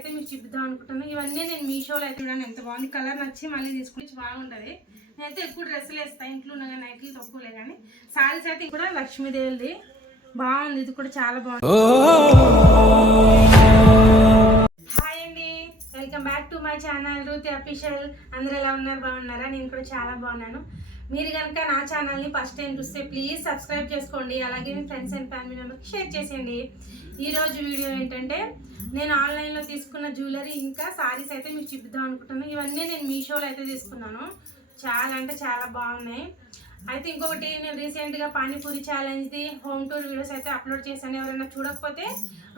అయితే మీకు చూపిద్దాం అనుకుంటున్నాను ఇవన్నీ నేను మీషోలో అయితే చూడండి ఎంత బాగుంది. కలర్ నచ్చి మళ్ళీ తీసుకుని బాగుంటుంది. నేనైతే ఎక్కువ డ్రెస్సులు వేస్తాను ఇంట్లో ఉన్న కానీ నైట్లు తక్కువలే కానీ. సారీస్ అయితే కూడా లక్ష్మీదేవిది బాగుంది ఇది కూడా చాలా బాగుంది. Welcome back to my channel Ruthi official. అందరూ ఎలా ఉన్నారు? బాగున్నారా? నేను కూడా చాలా బాగున్నాను. మీరు కనుక నా ఛానల్ని ఫస్ట్ టైం చూస్తే ప్లీజ్ సబ్స్క్రైబ్ చేసుకోండి. అలాగే మీ ఫ్రెండ్స్ అండ్ ఫ్యామిలీ మెంబర్కి షేర్ చేసేయండి. ఈరోజు వీడియో ఏంటంటే నేను ఆన్లైన్లో తీసుకున్న జ్యువెలరీ ఇంకా సారీస్ అయితే మీకు చూపిద్దాం అనుకుంటున్నాను. ఇవన్నీ నేను మీషోలో అయితే తీసుకున్నాను. చాలా అంటే చాలా బాగున్నాయి. అయితే ఇంకొకటి నేను రీసెంట్గా పానీపూరి ఛాలెంజ్ది హోమ్ టూర్ వీడియోస్ అయితే అప్లోడ్ చేశాను. ఎవరైనా చూడకపోతే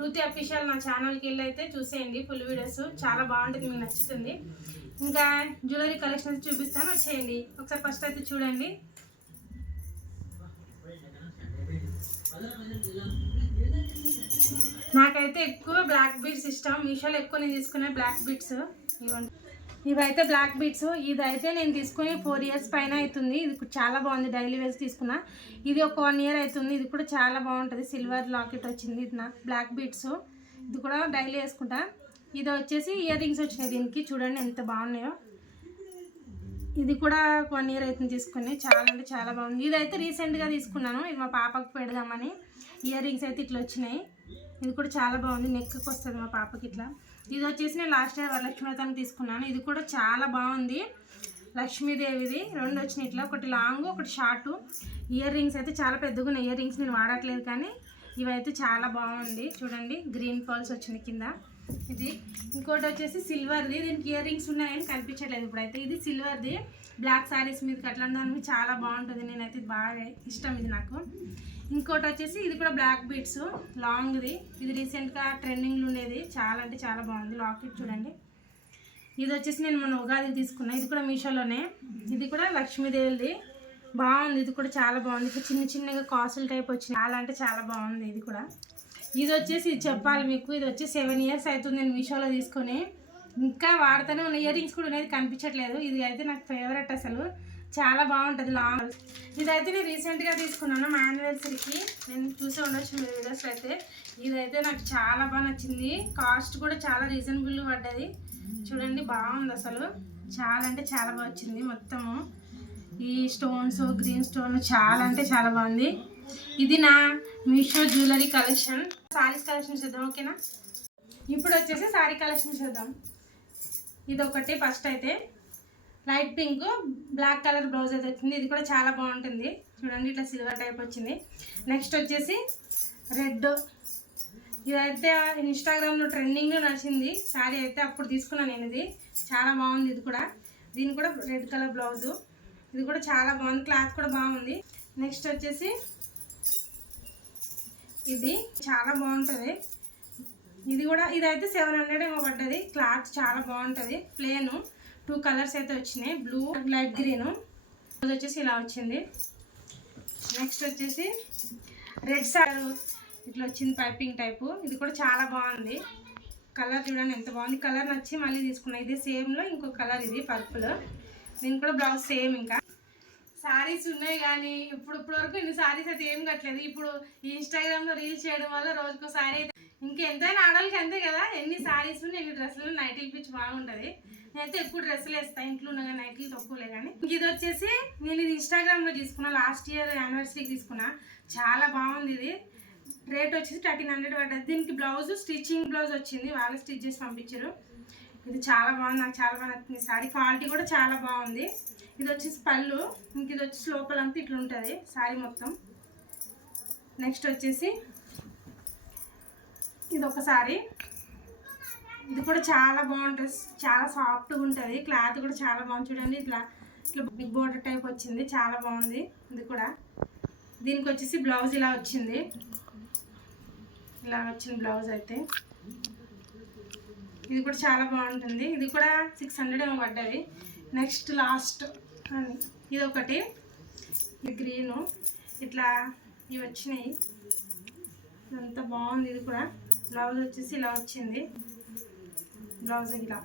రుతి అఫీషియల్ నా ఛానల్కి వెళ్ళి అయితే చూసేయండి ఫుల్ వీడియోస్ చాలా బాగుంటుంది మీకు నచ్చుతుంది. ఇంకా జ్యువెలరీ కలెక్షన్స్ చూపిస్తాను వచ్చేయండి. ఒకసారి ఫస్ట్ అయితే చూడండి. నాకైతే ఎక్కువ బ్లాక్ బీడ్స్ ఇష్టం. మీషోలో ఎక్కువ నేను తీసుకునే బ్లాక్ బీడ్స్ ఇవ్వండి ఇవైతే బ్లాక్ బీట్స్ ఇదైతే నేను తీసుకుని ఫోర్ ఇయర్స్ పైన అవుతుంది ఇది చాలా బాగుంది. డైలీ వేస్ తీసుకున్నా. ఇది ఒక వన్ ఇయర్ అవుతుంది ఇది కూడా చాలా బాగుంటుంది. సిల్వర్ లాకెట్ వచ్చింది. ఇది నా బ్లాక్ బీట్స్ ఇది కూడా డైలీ వేసుకుంటా. ఇది వచ్చేసి ఇయర్ రింగ్స్ వచ్చినాయి దీనికి. చూడండి ఎంత బాగున్నాయో. ఇది కూడా వన్ ఇయర్ అవుతుంది తీసుకుని. చాలా అంటే చాలా బాగుంది. ఇదైతే రీసెంట్గా తీసుకున్నాను. ఇది మా పాపకు పెడదామని. ఇయర్ రింగ్స్ అయితే ఇట్లా వచ్చినాయి. ఇది కూడా చాలా బాగుంది. నెక్కి వస్తుంది మా పాపకి ఇట్లా. ఇది వచ్చేసి నేను లాస్ట్ ఇయర్ వరలక్ష్మి తీసుకున్నాను. ఇది కూడా చాలా బాగుంది. లక్ష్మీదేవిది. రెండు వచ్చినాయి ఇట్లా. ఒకటి లాంగ్ ఒకటి షార్ట్ ఇయర్ రింగ్స్ అయితే చాలా పెద్దగా ఉన్నాయి. ఇయర్ రింగ్స్ నేను వాడట్లేదు కానీ ఇవైతే చాలా బాగుంది. చూడండి గ్రీన్ పర్ల్స్ వచ్చింది కింద. ఇది. ఇంకోటి వచ్చేసి సిల్వర్ది. దీనికి ఇయర్ రింగ్స్ ఉన్నాయని కనిపించట్లేదు ఇప్పుడైతే. ఇది సిల్వర్ది. బ్లాక్ శారీస్ మీదకి అట్లా దానికి చాలా బాగుంటుంది. నేనైతే బాగా ఇష్టం ఇది నాకు. ఇంకోటి వచ్చేసి ఇది కూడా బ్లాక్ బీట్స్. లాంగ్ది. ఇది రీసెంట్గా ట్రెండింగ్లో ఉండేది. చాలా అంటే చాలా బాగుంది. లాకెట్ చూడండి. ఇది వచ్చేసి నేను మొన్న ఉగాది తీసుకున్నా. ఇది కూడా మీషోలోనే. ఇది కూడా లక్ష్మీదేవిది. బాగుంది. ఇది కూడా చాలా బాగుంది. ఇప్పుడు చిన్న చిన్నగా కాసులు టైప్ వచ్చింది చాలా అంటే చాలా బాగుంది. ఇది కూడా. ఇది వచ్చేసి ఇది చెప్పాలి మీకు. ఇది వచ్చి సెవెన్ ఇయర్స్ అవుతుంది నేను మీషోలో తీసుకొని. ఇంకా వాడుతూనే ఉన్న ఇయర్ రింగ్స్ కూడా అనేది కనిపించట్లేదు. ఇది అయితే నాకు ఫేవరెట్ అసలు. చాలా బాగుంటుంది లాంగ్ ఇదైతే నేను రీసెంట్గా తీసుకున్నాను మా యానివర్సరీకి నేను చూసే ఉండొచ్చు మీరు వీడియోస్లో అయితే. ఇదైతే నాకు చాలా బాగా నచ్చింది. కాస్ట్ కూడా చాలా రీజనబుల్ పడ్డది. చూడండి బాగుంది అసలు. చాలా అంటే చాలా బాగా వచ్చింది మొత్తము. ఈ స్టోన్స్ గ్రీన్ స్టోన్ చాలా అంటే చాలా బాగుంది. ఇది నా Meesho jewellery collection sarees collection చూద్దాం ఓకేనా? ఇప్పుడు వచ్చేసి సారీ కలెక్షన్ చూద్దాం. ఇది ఒకటి ఫస్ట్ అయితే. Light pink black colour blouse అయితే వచ్చింది. ఇది కూడా చాలా బాగుంటుంది. చూడండి ఇట్లా సిల్వర్ టైప్ వచ్చింది. నెక్స్ట్ వచ్చేసి రెడ్. ఇదైతే ఇన్స్టాగ్రామ్లో ట్రెండింగ్లో నచ్చింది శారీ అయితే అప్పుడు తీసుకున్నాను నేను ఇది. చాలా బాగుంది ఇది కూడా. దీని కూడా రెడ్ కలర్ బ్లౌజు. ఇది కూడా చాలా బాగుంది. క్లాత్ కూడా బాగుంది. నెక్స్ట్ వచ్చేసి ఇది చాలా బాగుంటుంది. ఇది కూడా ఇదైతే సెవెన్ హండ్రెడ్ ఏమో పడ్డది. క్లాత్ చాలా బాగుంటుంది. ప్లేన్ టూ కలర్స్ అయితే వచ్చినాయి. బ్లూ లైట్ గ్రీన్ ఇది వచ్చేసి ఇలా వచ్చింది. నెక్స్ట్ వచ్చేసి రెడ్ సార్ ఇట్లా వచ్చింది పైపింగ్ టైపు ఇది కూడా చాలా బాగుంది. కలర్ చూడండి ఎంత బాగుంది. కలర్ నచ్చి మళ్ళీ తీసుకున్నా. ఇది సేమ్లో ఇంకో కలర్ ఇది పర్పుల్ దీని కూడా బ్లౌజ్ సేమ్ ఇంకా. శారీస్ ఉన్నాయి కానీ ఇప్పుడు ఇప్పుడు వరకు ఇన్ని శారీస్ అయితే ఏం కట్టలేదు. ఇప్పుడు ఈ ఇన్స్టాగ్రామ్లో రీల్స్ చేయడం వల్ల రోజుకో శారీ అయితే ఇంకెంతైనా ఆడవాళ్ళకి అంతే కదా. ఎన్ని సారీస్ ఎన్ని డ్రెస్సులు నైటీలు పిచ్చి బాగుంటుంది. నేనైతే ఎక్కువ డ్రెస్సులు వేస్తాను ఇంట్లో ఉన్న కానీ నైటీలు తక్కువలే కానీ. ఇది వచ్చేసి నేను ఇది ఇన్స్టాగ్రామ్లో తీసుకున్నా లాస్ట్ ఇయర్ యానివర్సరీకి తీసుకున్నా. చాలా బాగుంది ఇది. రేట్ వచ్చేసి థర్టీన్ హండ్రెడ్ పడ్డది. దీనికి బ్లౌజ్ స్టిచ్చింగ్ బ్లౌజ్ వచ్చింది. వాళ్ళు స్టిచ్ చేసి పంపించారు. ఇది చాలా బాగుంది. నాకు చాలా బాగా నచ్చింది. సారీ క్వాలిటీ కూడా చాలా బాగుంది. ఇది వచ్చేసి పళ్ళు. ఇంక ఇది వచ్చేసి లోపలంతా ఇట్లా ఉంటుంది సారీ మొత్తం. నెక్స్ట్ వచ్చేసి ఇది ఒక సారీ. ఇది కూడా చాలా బాగుంటుంది చాలా సాఫ్ట్గా ఉంటుంది. క్లాత్ కూడా చాలా బాగుంది చూడండి ఇట్లా ఇట్లా బిగ్ బోర్డర్ టైప్ వచ్చింది చాలా బాగుంది ఇది కూడా. దీనికి వచ్చేసి బ్లౌజ్ ఇలా వచ్చింది. ఇలా వచ్చింది బ్లౌజ్ అయితే. ఇది కూడా చాలా బాగుంటుంది. ఇది కూడా సిక్స్ హండ్రెడ్ ఏమో పడ్డది. నెక్స్ట్ లాస్ట్ అని. ఇది ఒకటి ఇది గ్రీను. ఇట్లా ఇవి వచ్చినాయి. అంత బాగుంది. ఇది కూడా బ్లౌజ్ వచ్చేసి ఇలా వచ్చింది. బ్లౌజ్ ఇలా.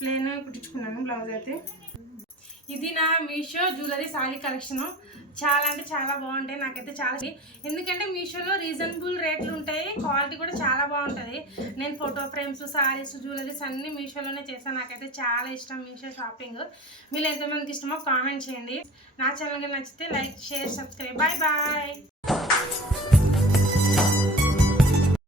ప్లెయిన్ కుట్టించుకున్నాను బ్లౌజ్ అయితే. ఇది నా మీషో జ్యువెలరీ సారీ కలెక్షను. చాలా అంటే చాలా బాగుంటాయి. నాకైతే చాలా ఎందుకంటే మీషోలో రీజనబుల్ రేట్లు ఉంటాయి. క్వాలిటీ కూడా చాలా బాగుంటుంది. నేను ఫోటో ఫ్రేమ్స్ సారీస్ జ్యువెలరీస్ అన్నీ మీషోలోనే చేస్తాను. నాకైతే చాలా ఇష్టం మీషో షాపింగ్. మీరు ఎంతమందికి ఇష్టమో కామెంట్ చేయండి. నా ఛానల్ నచ్చితే like share subscribe. Bye bye.